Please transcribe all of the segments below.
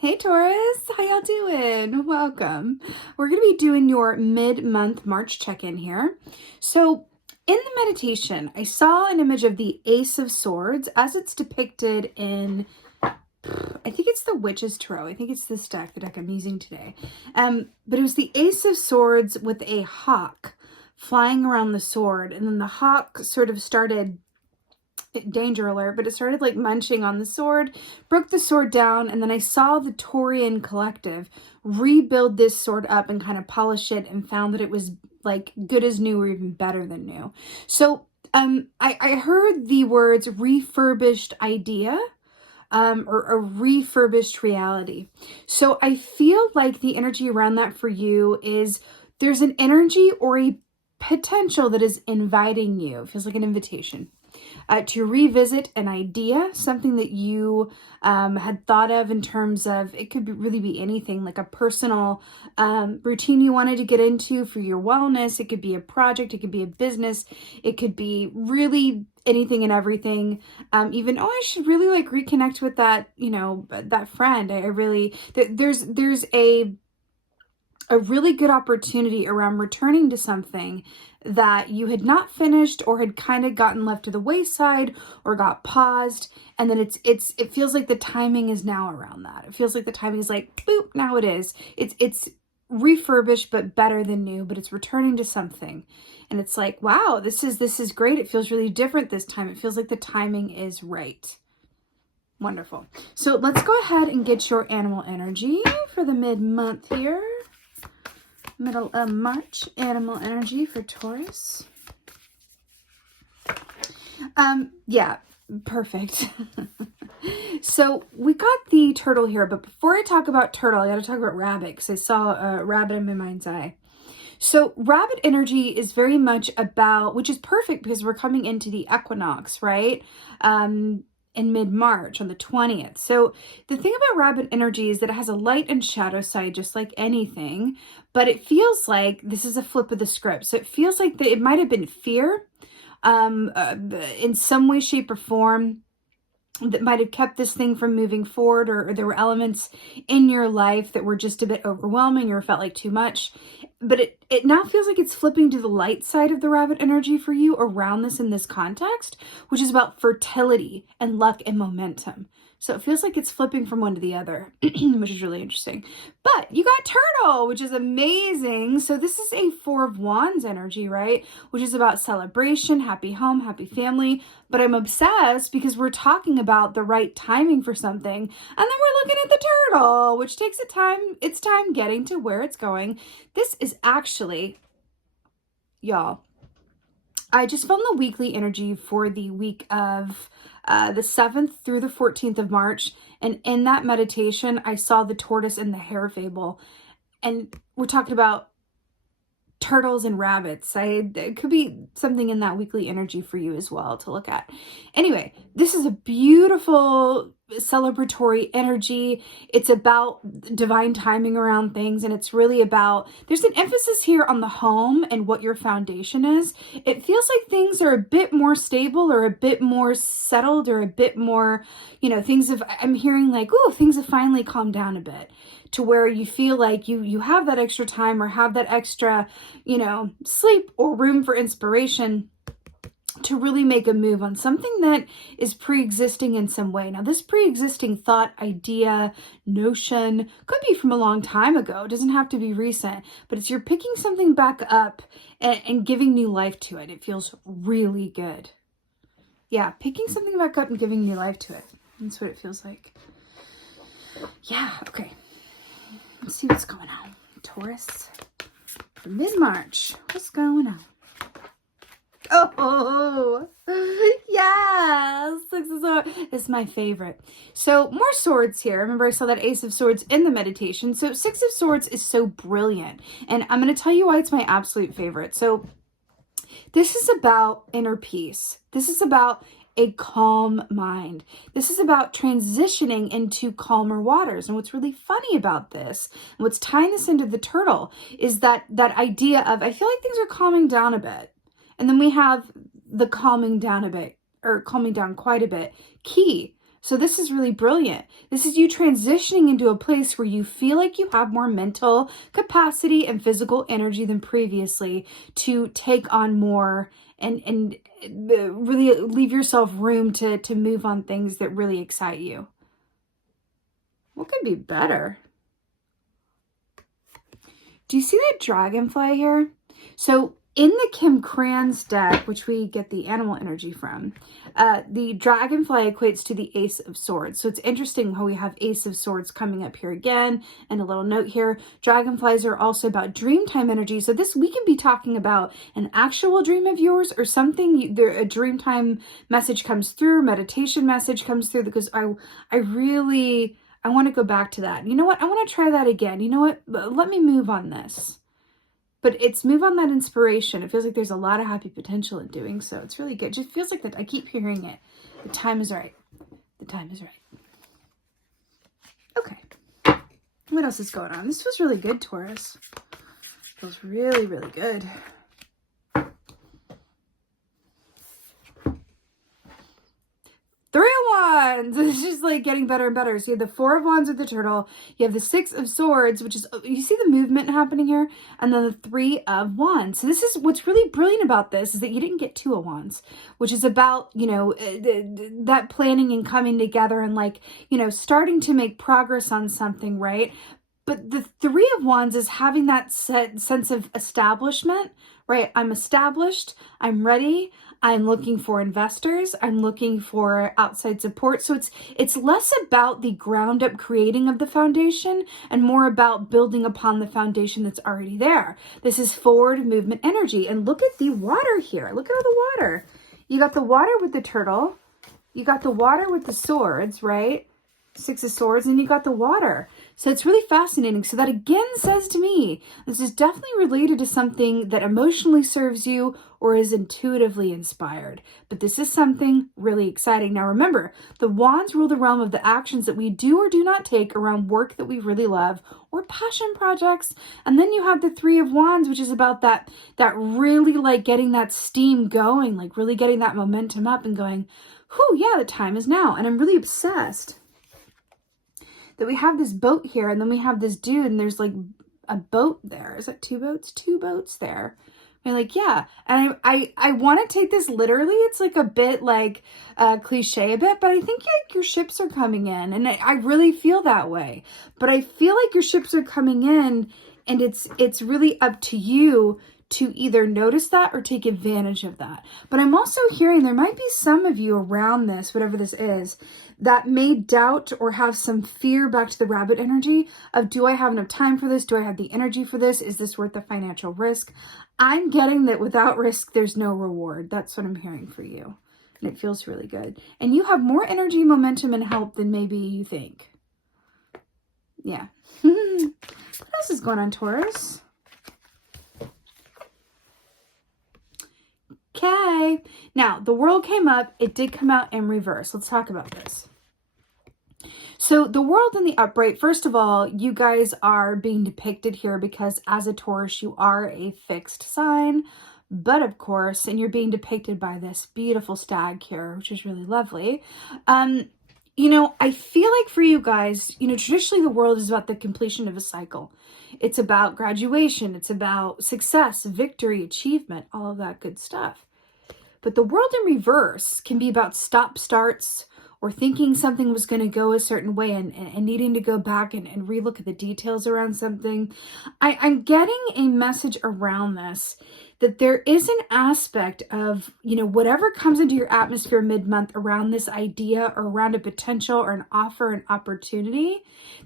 Hey Taurus, how y'all doing? Welcome. We're going to be doing your mid-month March check-in here. So in the meditation, I saw an image of the Ace of Swords as it's depicted in, I think it's the Witch's Tarot. I think it's this deck, the deck I'm using today. But it was the Ace of Swords with a hawk flying around the sword. And then the hawk sort of started, danger alert, but it started like munching on the sword, broke the sword down, and then I saw the Taurian collective rebuild this sword up and kind of polish it and found that it was like good as new or even better than new. So I heard the words refurbished idea or a refurbished reality. So I feel like the energy around that for you is there's an energy or a potential that is inviting you. It feels like an invitation. To revisit an idea, something that you had thought of in terms of, it could really be anything, like a personal routine you wanted to get into for your wellness. It could be a project, it could be a business, it could be really anything and everything. Even, I should really like reconnect with that, that friend. I really, there's a really good opportunity around returning to something that you had not finished or had kind of gotten left to the wayside or got paused. And then it feels like the timing is now around that. It feels like the timing is like, boop, now it is. It's refurbished, but better than new, but it's returning to something. And it's like, wow, this is great. It feels really different this time. It feels like the timing is right. Wonderful. So let's go ahead and get your animal energy for the mid-month here. Middle of March, animal energy for Taurus. Yeah, perfect. So we got the turtle here, but before I talk about turtle, I got to talk about rabbit because I saw a rabbit in my mind's eye. So rabbit energy is very much about, which is perfect because we're coming into the equinox, right? In mid-March on the 20th. So the thing about rabbit energy is that it has a light and shadow side just like anything, but it feels like this is a flip of the script. So it feels like that it might have been fear in some way, shape, or form that might have kept this thing from moving forward, or there were elements in your life that were just a bit overwhelming or felt like too much. But it now feels like it's flipping to the light side of the rabbit energy for you around this in this context, which is about fertility and luck and momentum. So it feels like it's flipping from one to the other, which is really interesting. But you got turtle, which is amazing. So this is a Four of Wands energy, right? Which is about celebration, happy home, happy family. But I'm obsessed because we're talking about the right timing for something. And then we're looking at the turtle, which takes its time getting to where it's going. This is actually, y'all, I just found the weekly energy for the week of the 7th through the 14th of March. And in that meditation, I saw the tortoise and the hare fable. And we're talking about turtles and rabbits. It could be something in that weekly energy for you as well to look at. Anyway, this is a beautiful celebratory energy. It's about divine timing around things, and it's really about, there's an emphasis here on the home and what your foundation is. It feels like things are a bit more stable or a bit more settled or a bit more, I'm hearing like, oh, things have finally calmed down a bit, to where you feel like you have that extra time or have that extra, sleep or room for inspiration to really make a move on something that is pre-existing in some way. Now, this pre-existing thought, idea, notion could be from a long time ago. It doesn't have to be recent, but it's you're picking something back up and giving new life to it. It feels really good. Yeah, picking something back up and giving new life to it. That's what it feels like. Yeah, okay. Let's see what's going on. Taurus, for mid-March, what's going on? Oh, yes, Six of Swords is my favorite. So more swords here. Remember, I saw that Ace of Swords in the meditation. So Six of Swords is so brilliant. And I'm going to tell you why it's my absolute favorite. So this is about inner peace. This is about a calm mind. This is about transitioning into calmer waters. And what's really funny about this, and what's tying this into the turtle, is that idea of, I feel like things are calming down a bit. And then we have the calming down a bit, or calming down quite a bit, key. So this is really brilliant. This is you transitioning into a place where you feel like you have more mental capacity and physical energy than previously to take on more and really leave yourself room to move on things that really excite you. What could be better? Do you see that dragonfly here? So in the Kim Kranz deck, which we get the animal energy from, the dragonfly equates to the Ace of Swords. So it's interesting how we have Ace of Swords coming up here again. And a little note here, dragonflies are also about dreamtime energy. So this, we can be talking about an actual dream of yours or something, a dreamtime message comes through, meditation message comes through, because I want to go back to that. You know what? I want to try that again. You know what? Let me move on this. But it's move on that inspiration. It feels like there's a lot of happy potential in doing so. It's really good. It just feels like that. I keep hearing it. The time is right. The time is right. Okay. What else is going on? This feels really good, Taurus. Feels really, really good. Three of Wands. It's just like getting better and better. So you have the Four of Wands with the turtle. You have the Six of Swords, which is, you see the movement happening here? And then the Three of Wands. So this is what's really brilliant about this, is that you didn't get Two of Wands, which is about, you know, that planning and coming together and like, you know, starting to make progress on something, right? But the Three of Wands is having that sense of establishment, right? I'm established. I'm ready. I'm looking for investors. I'm looking for outside support. So it's less about the ground up creating of the foundation and more about building upon the foundation that's already there. This is forward movement energy. And look at the water here. Look at all the water. You got the water with the turtle. You got the water with the swords, right? Six of Swords, and you got the water. So it's really fascinating. So that again says to me, this is definitely related to something that emotionally serves you or is intuitively inspired. But this is something really exciting. Now remember, the wands rule the realm of the actions that we do or do not take around work that we really love or passion projects. And then you have the Three of Wands, which is about that really like getting that steam going, like really getting that momentum up and going, whew, yeah, the time is now. And I'm really obsessed that we have this boat here, and then we have this dude, and there's like a boat there. Is that two boats? Two boats there. I'm like, yeah. And I want to take this literally. It's like a bit like cliche a bit, but I think like your ships are coming in, and I really feel that way. But I feel like your ships are coming in, and it's really up to you to either notice that or take advantage of that. But I'm also hearing there might be some of you around this, whatever this is, that may doubt or have some fear, back to the rabbit energy of, do I have enough time for this? Do I have the energy for this? Is this worth the financial risk? I'm getting that without risk, there's no reward. That's what I'm hearing for you. And it feels really good. And you have more energy, momentum, and help than maybe you think. Yeah. What else is going on, Taurus? Okay. Now, the world came up. It did come out in reverse. Let's talk about this. So the world in the upright, first of all, you guys are being depicted here because as a Taurus, you are a fixed sign. But of course, and you're being depicted by this beautiful stag here, which is really lovely. You know, I feel like for you guys, you know, traditionally the world is about the completion of a cycle. It's about graduation. It's about success, victory, achievement, all of that good stuff. But the world in reverse can be about stop starts or thinking something was going to go a certain way and needing to go back and relook at the details around something. I'm getting a message around this, that there is an aspect of, you know, whatever comes into your atmosphere mid-month around this idea or around a potential or an offer, an opportunity.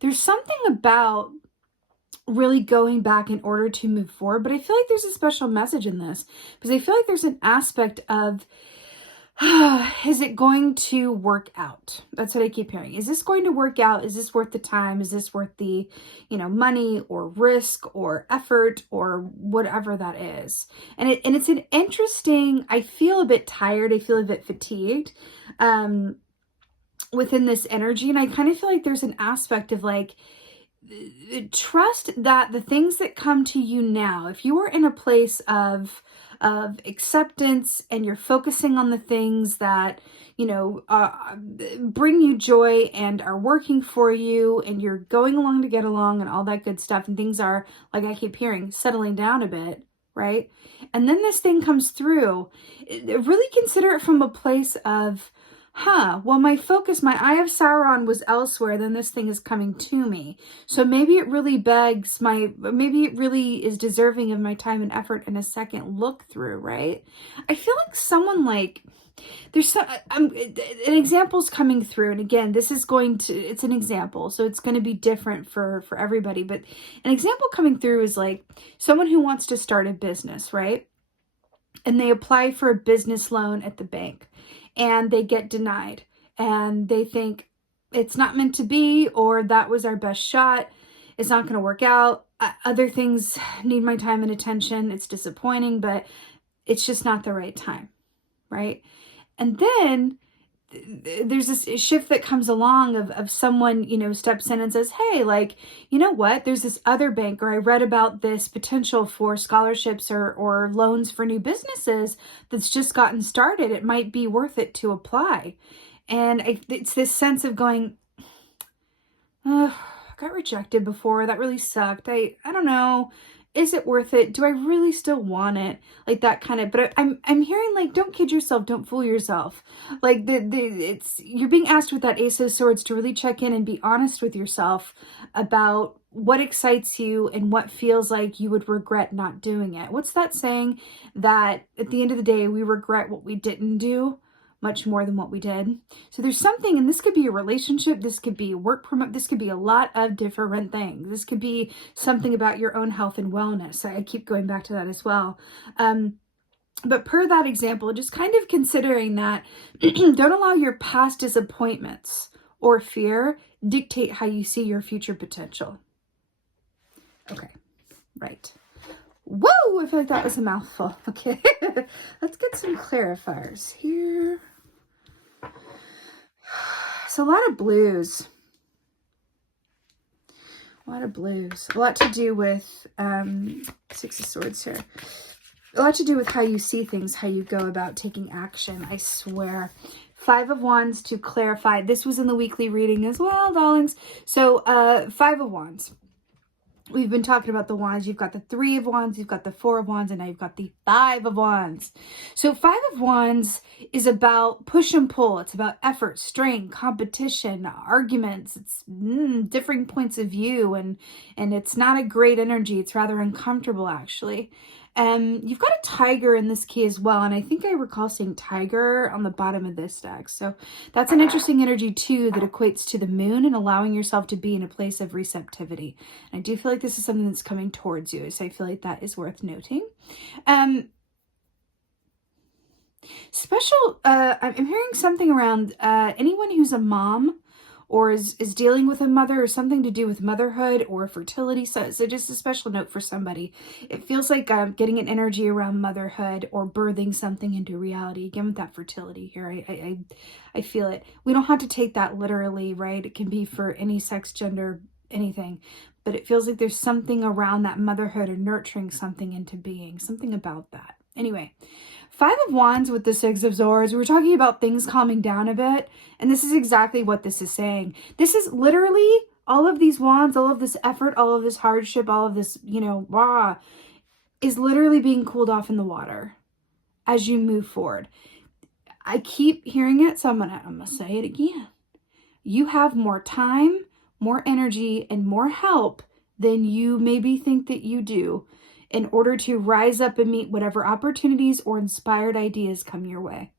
There's something about really going back in order to move forward. But I feel like there's a special message in this because I feel like there's an aspect of, is it going to work out? That's what I keep hearing. Is this going to work out? Is this worth the time? Is this worth the, you know, money or risk or effort or whatever that is? And it's an interesting, I feel a bit tired. I feel a bit fatigued within this energy. And I kind of feel like there's an aspect of like, trust that the things that come to you now, if you are in a place of acceptance and you're focusing on the things that, you know, bring you joy and are working for you, and you're going along to get along and all that good stuff, and things are, like I keep hearing, settling down a bit, right? And then this thing comes through, really consider it from a place of, well, my focus, my eye of Sauron was elsewhere, then this thing is coming to me. So maybe it really begs maybe it really is deserving of my time and effort and a second look through, right? I feel like someone like, there's some, an example's coming through. And again, it's an example, so it's going to be different for everybody. But an example coming through is like someone who wants to start a business, right? And they apply for a business loan at the bank and they get denied, and they think it's not meant to be, or that was our best shot. It's not going to work out. Other things need my time and attention. It's disappointing, but it's just not the right time, right? And then there's this shift that comes along of someone, you know, steps in and says, hey, like, you know what, there's this other bank, or I read about this potential for scholarships or loans for new businesses that's just gotten started. It might be worth it to apply. And it's this sense of going, I got rejected before. That really sucked. I don't know. Is it worth it? Do I really still want it? Like that kind of, but I'm hearing like, don't kid yourself, don't fool yourself. Like you're being asked with that Ace of Swords to really check in and be honest with yourself about what excites you and what feels like you would regret not doing it. What's that saying, that at the end of the day, we regret what we didn't do much more than what we did? So there's something, and this could be a relationship, this could be a work permit, this could be a lot of different things. This could be something about your own health and wellness. I keep going back to that as well. But per that example, just kind of considering that don't allow your past disappointments or fear dictate how you see your future potential. Okay, right. Whoa, I feel like that was a mouthful. Okay, let's get some clarifiers here. So a lot of blues. A lot to do with Six of Swords here. A lot to do with how you see things, how you go about taking action, I swear. Five of Wands to clarify. This was in the weekly reading as well, darlings. So Five of Wands. We've been talking about the wands. You've got the Three of Wands, you've got the Four of Wands, and now you've got the Five of Wands. So Five of Wands is about push and pull. It's about effort, strength, competition, arguments. It's differing points of view, and it's not a great energy. It's rather uncomfortable, actually. You've got a tiger in this key as well, and I think I recall seeing tiger on the bottom of this deck. So that's an interesting energy too, that equates to the moon and allowing yourself to be in a place of receptivity. And I do feel like this is something that's coming towards you, so I feel like that is worth noting. Special, I'm hearing something around anyone who's a mom or is dealing with a mother, or something to do with motherhood or fertility. So just a special note for somebody. It feels like getting an energy around motherhood or birthing something into reality. Again, with that fertility here, I feel it. We don't have to take that literally, right? It can be for any sex, gender, anything. But it feels like there's something around that motherhood or nurturing something into being, something about that. Anyway, Five of Wands with the Six of Swords, we're talking about things calming down a bit. And this is exactly what this is saying. This is literally all of these wands, all of this effort, all of this hardship, all of this, is literally being cooled off in the water as you move forward. I keep hearing it, so I'm gonna say it again. You have more time, more energy, and more help than you maybe think that you do, in order to rise up and meet whatever opportunities or inspired ideas come your way.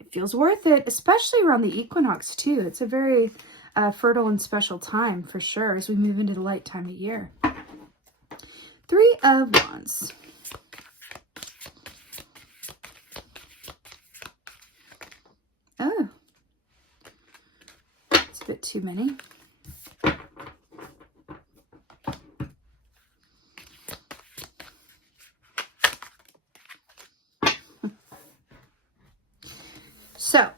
It feels worth it, especially around the equinox too. It's a very fertile and special time for sure as we move into the light time of year. Three of Wands. Oh, it's a bit too many. So,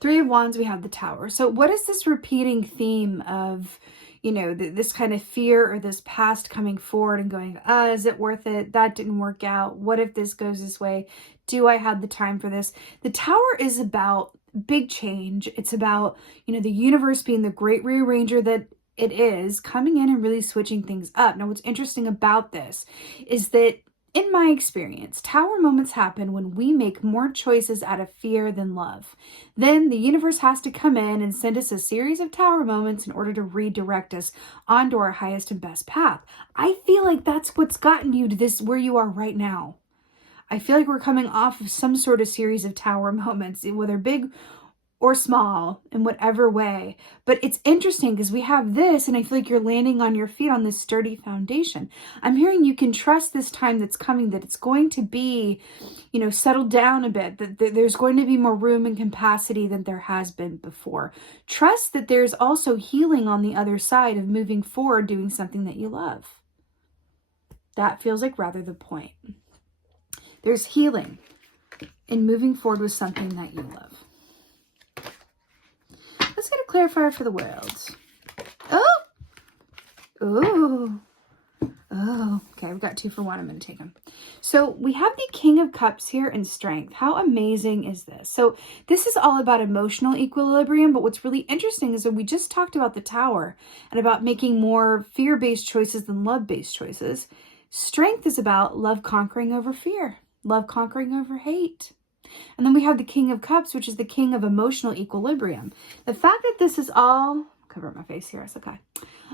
Three of Wands, we have the Tower. So what is this repeating theme of, this kind of fear or this past coming forward and going, is it worth it? That didn't work out. What if this goes this way? Do I have the time for this? The Tower is about big change. It's about, the universe being the great rearranger that it is, coming in and really switching things up. Now, what's interesting about this is that in my experience, Tower moments happen when we make more choices out of fear than love. Then the universe has to come in and send us a series of Tower moments in order to redirect us onto our highest and best path. I feel like that's what's gotten you to this, where you are right now. I feel like we're coming off of some sort of series of Tower moments, whether big or small, in whatever way. But it's interesting because we have this, and I feel like you're landing on your feet on this sturdy foundation. I'm hearing you can trust this time that's coming, that it's going to be, settled down a bit, that there's going to be more room and capacity than there has been before. Trust that there's also healing on the other side of moving forward, doing something that you love. That feels like rather the point. There's healing in moving forward with something that you love. Let's get a clarifier for the world. Oh, okay, I've got 2 for 1. I'm going to take them. So we have the King of Cups here in Strength. How amazing is this? So this is all about emotional equilibrium, but what's really interesting is that we just talked about the Tower and about making more fear-based choices than love-based choices. Strength is about love conquering over fear, love conquering over hate. And then we have the King of Cups, which is the king of emotional equilibrium. The fact that this is all, cover up my face here, it's okay.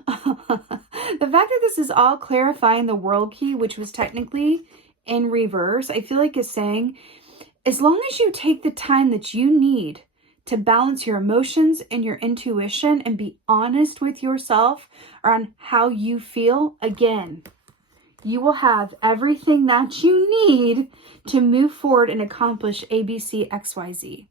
The fact that this is all clarifying the world key, which was technically in reverse, I feel like is saying, as long as you take the time that you need to balance your emotions and your intuition and be honest with yourself on how you feel, again, you will have everything that you need to move forward and accomplish ABC, XYZ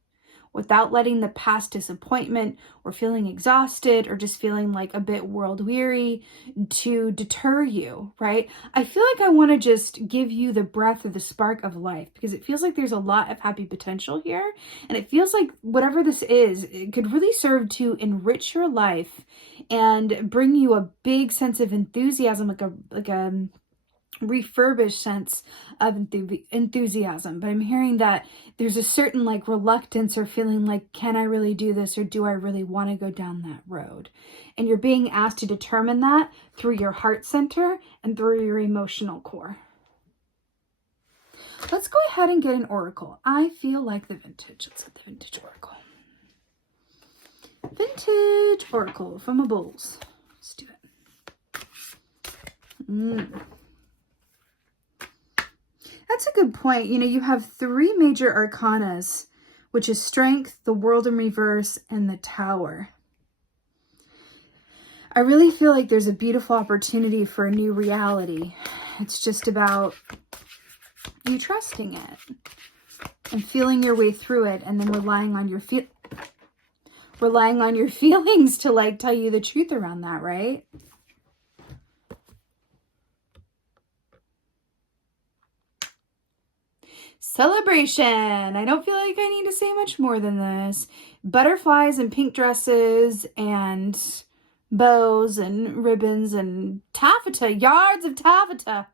without letting the past disappointment or feeling exhausted or just feeling like a bit world weary to deter you, right? I feel like I want to just give you the breath or the spark of life because it feels like there's a lot of happy potential here. And it feels like whatever this is, it could really serve to enrich your life and bring you a big sense of enthusiasm, like a refurbished sense of enthusiasm. But I'm hearing that there's a certain reluctance or feeling like, can I really do this, or do I really want to go down that road? And you're being asked to determine that through your heart center and through your emotional core. Let's go ahead and get an oracle. I feel like the vintage. Let's get the vintage oracle. Vintage oracle from a Bulls. Let's do it. That's a good point. You have 3 major arcanas, which is Strength, the World in Reverse, and the Tower. I really feel like there's a beautiful opportunity for a new reality. It's just about you trusting it and feeling your way through it, and then relying on your feelings to tell you the truth around that, right? Celebration. I don't feel like I need to say much more than this. Butterflies and pink dresses and bows and ribbons and taffeta, yards of taffeta.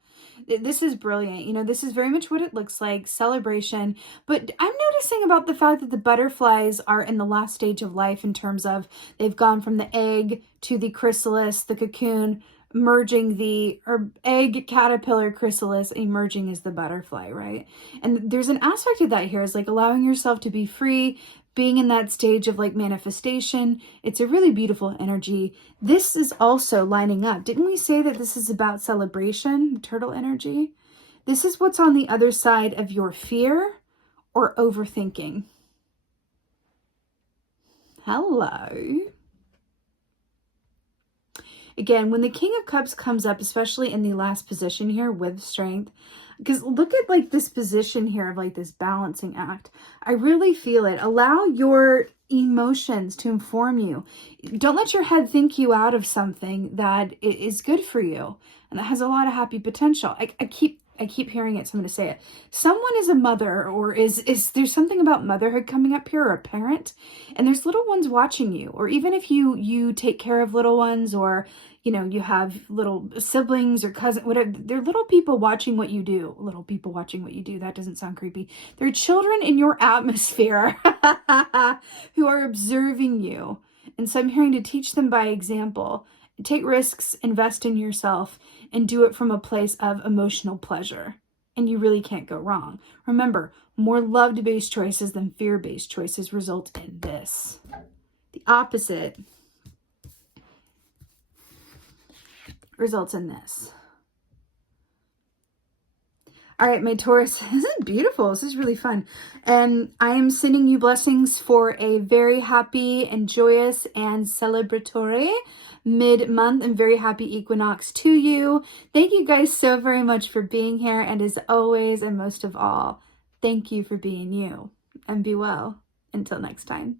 This is brilliant. This is very much what it looks like, celebration. But I'm noticing about the fact that the butterflies are in the last stage of life in terms of they've gone from the egg to the chrysalis, the cocoon, merging the egg, caterpillar, chrysalis, emerging as the butterfly, right? And there's an aspect of that here is allowing yourself to be free, being in that stage of manifestation. It's a really beautiful energy. This is also lining up. Didn't we say that this is about celebration, turtle energy? This is what's on the other side of your fear or overthinking. Hello. Again, when the King of Cups comes up, especially in the last position here with Strength, because look at this position here of this balancing act. I really feel it. Allow your emotions to inform you. Don't let your head think you out of something that is good for you and that has a lot of happy potential. I keep I keep hearing it, so I'm going to say it. Someone is a mother, or is there's something about motherhood coming up here, or a parent, and there's little ones watching you. Or even if you take care of little ones, or you have little siblings or cousins, whatever, they're little people watching what you do. Little people watching what you do. That doesn't sound creepy. They're children in your atmosphere who are observing you. And so I'm hearing to teach them by example. Take risks, invest in yourself, and do it from a place of emotional pleasure. And you really can't go wrong. Remember, more love-based choices than fear-based choices result in this. The opposite results in this. All right, my Taurus, this is beautiful. This is really fun. And I am sending you blessings for a very happy and joyous and celebratory mid-month and very happy equinox to you. Thank you guys so very much for being here. And as always, and most of all, thank you for being you. And be well. Until next time.